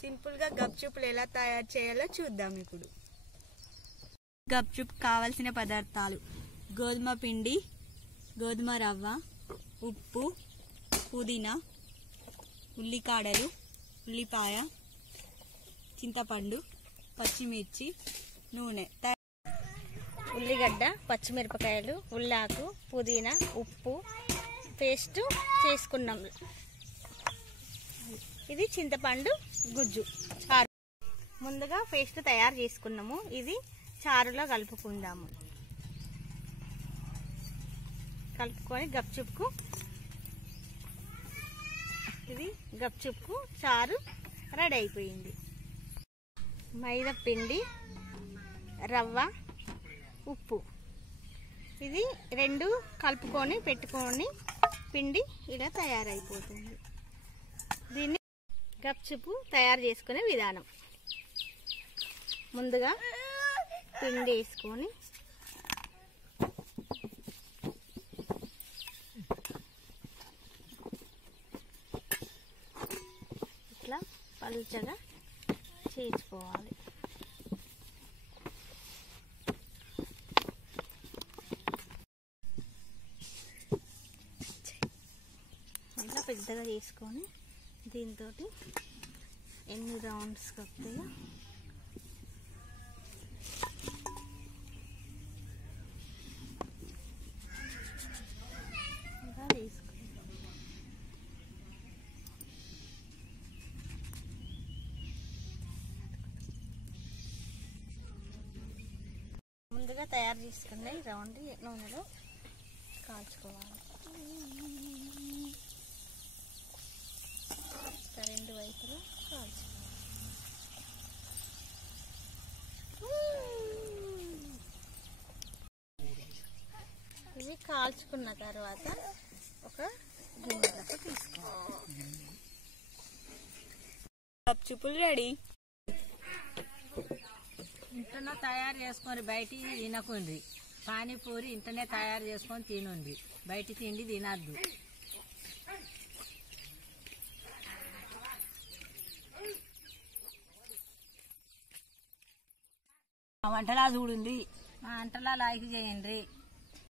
Simple గా గప్చుప్లు ఎలా తయారు చేయాలో చూద్దాం ఇప్పుడు. గప్చుప్ కావాల్సిన పదార్థాలు: గోధుమ పిండి, గోధుమ రవ్వ, ఉప్పు, పుదీనా, ఉల్లికాడలు, ఉల్లిపాయ, చింతపండు, పచ్చిమిర్చి, నూనె. ఉల్లిగడ్డ, పచ్చిమిరపకాయలు, ఉల్లాకు, పుదీనా, ఉప్పు పేస్ట్ చేసుకున్నాం. ఇది చింతపండు గుజ్జు చారు. ముందుగా పేస్ట్ తయారు చేసుకున్నాము. ఇది చారులో కలుపుకుందాము. కలుపుకొని గప్చుప్కు చారు రెడీ అయిపోయింది. మైదా పిండి, రవ్వ, ఉప్పు ఇది రెండు కలుపుకొని పెట్టుకొని పిండి ఇలా తయారైపోతుంది. దీన్ని గప్చుప్ తయారు చేసుకునే విధానం: ముందుగా పిండి వేసుకొని ఇట్లా పలుచగా చేసుకోవాలి. ఇలా పెద్దగా చేసుకొని దీంతో ఎన్ని రౌండ్స్ వస్తాయో ఇలా వేసుకోవాలి. ముందుగా తయారు చేసుకున్న ఈ రౌండ్ నూనెలో కాల్చుకోవాలి. రెండు వైపులా కాల్చుకోవాలి. ఇవి కాల్చుకున్న తర్వాత ఒక గిన్నెలకు తీసుకోవాలి. గప్చుప్లు రెడీ. ఇంటనే తయారు చేసుకొని బయటికి తినకుండ్రి. పానీపూరి ఇంటనే తయారు చేసుకొని తినుండ్రి. బయట తిండి తినద్దు. వంటలా చూడండి. మా వంటలా లైక్ చేయండి.